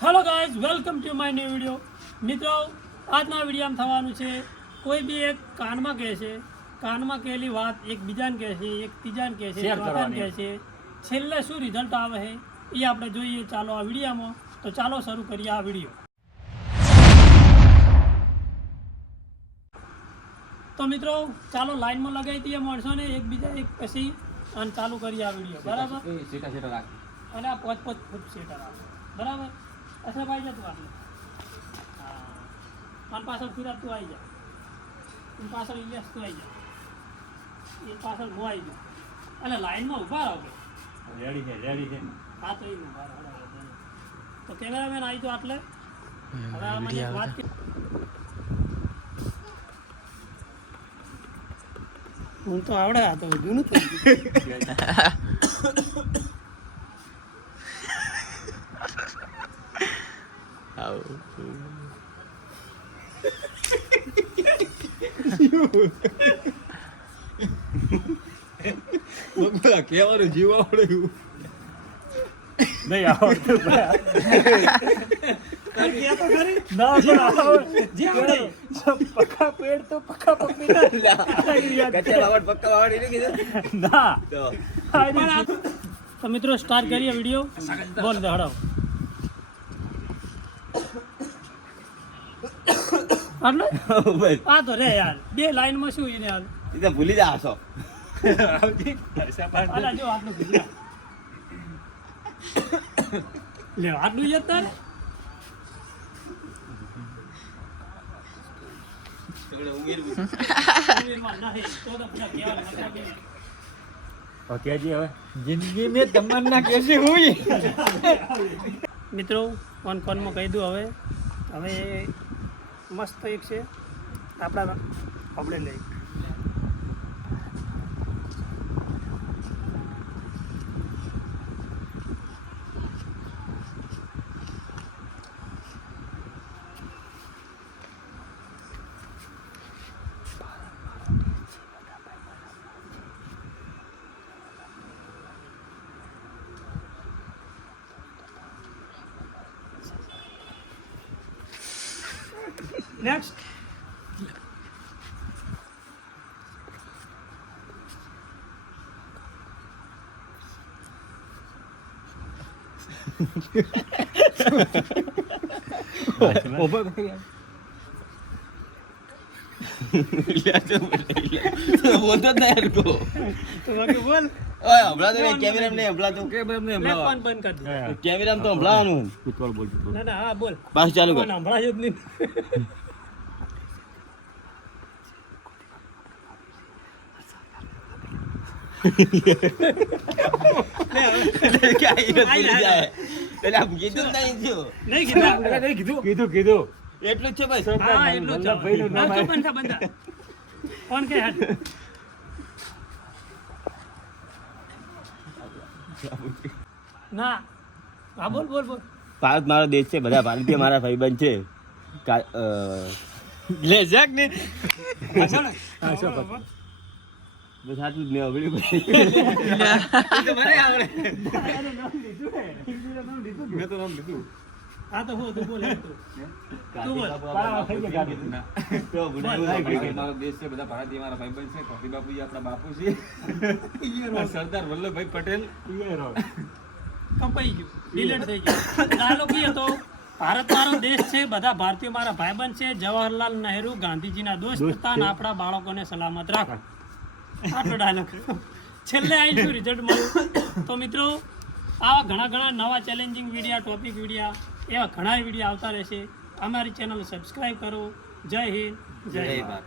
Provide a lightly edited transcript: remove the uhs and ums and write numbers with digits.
Hello guys, welcome to my new video. મિત્રો, આજના વિડીયોમાં થવાનું છે કોઈ બી એક કાનમાં કહે છે, કાનમાં કહેલી વાત એક બીજાને કહે છે, એક ત્રીજાને કહે છે, ચોથાને કહે છે, છેલ્લે શું રિઝલ્ટ આવે છે એ આપણે જોઈએ. ચાલો આ વિડીયોમાં, તો ચાલો શરૂ કરીએ આ વિડીયો. તો મિત્રો, ચાલો લાઈનમાં લગાવી દઈએ માણસોને એકબીજા એક પછી અને ચાલુ કરીએ આ વિડીયો. બરાબર? અને આ 5-5 ફૂટ સેટર આવે. બરાબર? અચ્છા ભાઈ જતું આપણે હા અને પાછળ ફિરાત તું આવી જા, અને પાછળ ઇલિયાસ તું આવી જા, એ પાછળ હું આવી ગયો. એટલે લાઈનમાં ઊભા રહો. રેડી છે. હા તો એ ઊભા રહો. તો કેમેરામેન આવી તો આટલે હવે આ મને વાત હું તો આવડે આ તો જૂનું થઈ કેવાનું જીવ આવડે એવું નહીં આવડતું પક્કા પેડ તો પક્કા તો મિત્રો સ્ટાર્ટ કરીએ વિડીયો. બોલ દે હડાવ આ તો રે યાર બે લાઈનમાં શું એને હાલ ભૂલી જા છો અલા જો આટલું ભૂલ્યા લે આટલું જતા રે જિંદગી મેં તમન્ના કેસી હુઈ. મિત્રો કોનમાં કહી દઉં હવે મસ્ત એક છે આપણા આપણે લઈ નેક્સ્ટ. બોલતો જ નહીં કો તો બાકી બોલ ઓય હમણાં તો કેમેરામાં નહીં હમણાં તો ફોન બંધ કરી દે. કેમેરામાં તો હમણાંનું ના ના હા બોલ બસ ચાલુ કર ફોન સંભળાય જ નહીં. ભૂલી જાય એટલે આમ કીધું જ નહીં થયું. નહીં કીધું કીધું એટલું જ છે ભાઈ. હા એટલું જ ભાઈનું નામ છે. બંધા ફોન કે હાલ ના હા બોલ બોલ બોલ. ભારત મારો દેશ છે, બધા ભારતીય મારા ભાઈબંધ છે. લે જાક ને બસ આટલું જ મેં અવળ્યું ભાઈ. મેં તો નામ લીધું. હા તો હું તું બોલ તું બોલ. તો ભૂલાયું. મારો દેશ છે, બધા ભારતીય મારા ભાઈબંધ છે. કોફી બાપુજી આપણા બાપુ છે. સરદાર વલ્લભભાઈ પટેલ કપાઈ ગયું, ડિલીટ થઈ ગયું. ડાયલોગ એ હતો, ભારત મારો દેશ છે, બધા ભારતીય મારા ભાઈબંધ છે, જવાહરલાલ નહેરુ ગાંધીજીના દોસ્ત હતા અને આપણા બાળકોને સલામત રાખો. આટલો ડાયલોગ. છેલ્લે આવીશું રિઝલ્ટ મળ્યું. તો મિત્રો, આવા ઘણા નવા ચેલેન્જિંગ વિડીયા, ટોપિક વિડીયા, એવા ઘણા વિડીયો આવતા રહેશે. અમારી ચેનલ સબસ્ક્રાઈબ કરો. જય હિન્દ, જય ભારત.